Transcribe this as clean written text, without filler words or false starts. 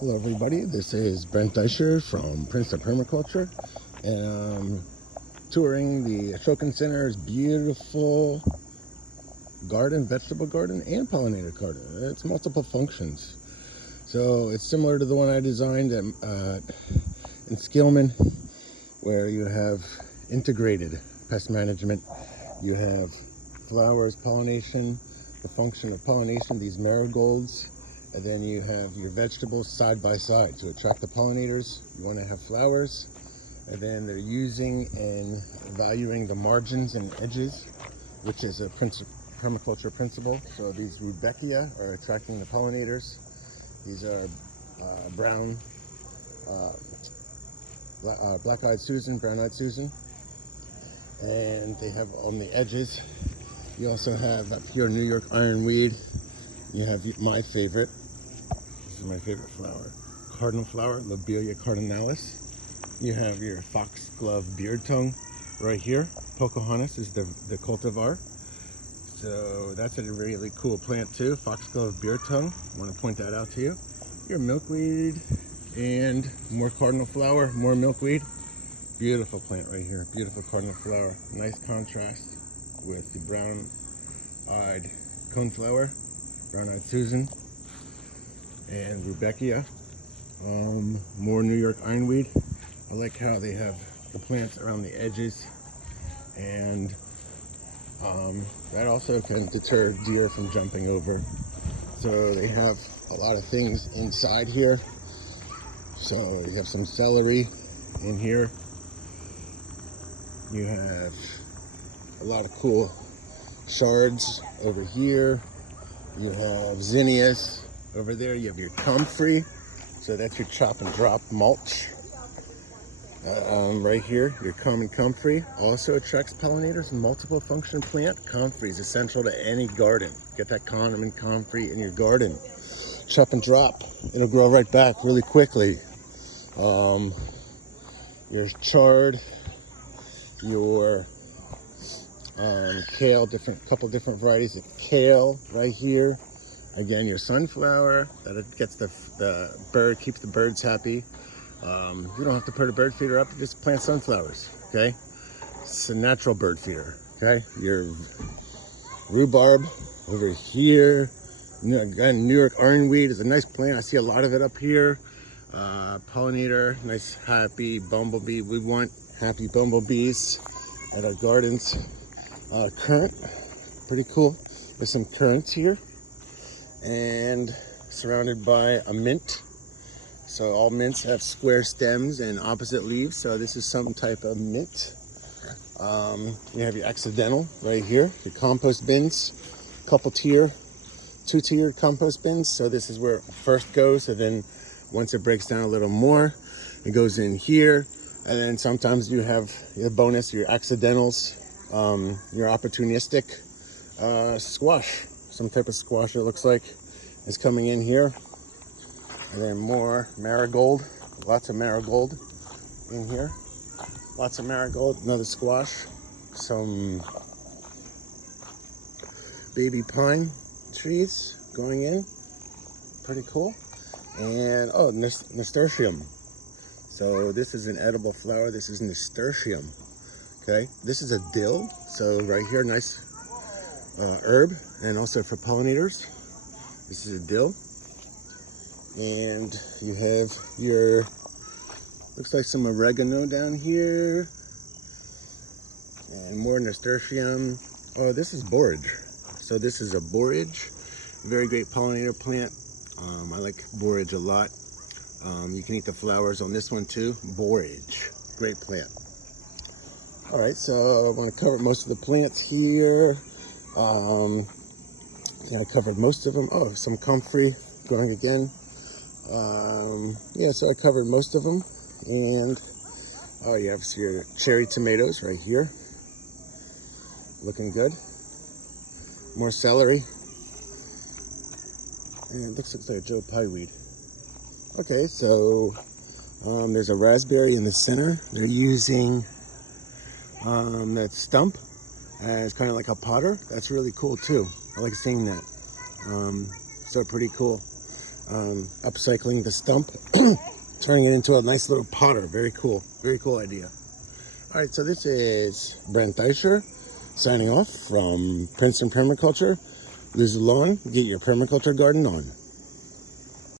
Hello everybody, this is Brent Deischer from Prince of Permaculture, and I'm touring the Ashokan Center's beautiful garden, vegetable garden and pollinator garden. It's multiple functions. So it's similar to the one I designed in Skillman, where you have integrated pest management. You have flowers, pollination, the function of pollination, these marigolds. And then you have your vegetables side by side to attract the pollinators. You want to have flowers, and then they're using and valuing the margins and edges, which is a permaculture principle. So these rudbeckia are attracting the pollinators. These are brown, black-eyed Susan, brown-eyed Susan, and they have on the edges. You also have up here New York ironweed. You have my favorite. This is my favorite flower, cardinal flower, Lobelia cardinalis. You have your foxglove beard tongue right here. Pocahontas is the cultivar. So that's a really cool plant too, foxglove beard tongue. I want to point that out to you. Your milkweed and more cardinal flower, more milkweed. Beautiful plant right here, beautiful cardinal flower. Nice contrast with the brown-eyed coneflower, brown-eyed Susan, and rudbeckia. More New York ironweed. I like how they have the plants around the edges, and that also can deter deer from jumping over. So they have a lot of things inside here. So you have some celery in here. You have a lot of cool shards over here. You have zinnias over there. You have your comfrey. So that's your chop and drop mulch. Right here, your common comfrey also attracts pollinators. Multiple function plant. Comfrey is essential to any garden. Get that common comfrey in your garden. Chop and drop. It'll grow right back really quickly. Your chard, your kale, couple different varieties of kale right here. Again, your sunflower, that it gets the bird, keeps the birds happy. You don't have to put a bird feeder up, just plant sunflowers, okay? It's a natural bird feeder, okay? Your rhubarb over here. Again, New York ironweed is a nice plant. I see a lot of it up here. Pollinator, nice happy bumblebee. We want happy bumblebees at our gardens. Currant, pretty cool. There's some currants here, and surrounded by a mint. So all mints have square stems and opposite leaves. So this is some type of mint. You have your accidental right here, your compost bins, two-tiered compost bins. So this is where it first goes. So then once it breaks down a little more, it goes in here. And then sometimes you have your bonus, your accidentals, your opportunistic squash. Some type of squash, it looks like, is coming in here. And then more marigold, lots of marigold in here. Lots of marigold, another squash. Some baby pine trees going in, pretty cool. And oh, nasturtium. So this is an edible flower. This is nasturtium. Okay, this is a dill. So right here, nice herb, and also for pollinators. This is a dill. And you have your, looks like some oregano down here. And more nasturtium. Oh, this is borage. So this is a borage. Very great pollinator plant. I like borage a lot. You can eat the flowers on this one too. Borage, great plant. All right, so I want to cover most of the plants here. Yeah, I covered most of them. Oh, some comfrey growing again. Yeah, so I covered most of them. And oh, you have your cherry tomatoes right here. Looking good. More celery. And this looks like a Joe Pye weed. Okay, so there's a raspberry in the center. They're using that stump as kind of like a potter. That's really cool too. I like seeing that. So pretty cool. upcycling the stump, turning it into a nice little potter. Very cool idea. All right, so this is Brent Deischer signing off from Princeton Permaculture. Lose the lawn, get your permaculture garden on.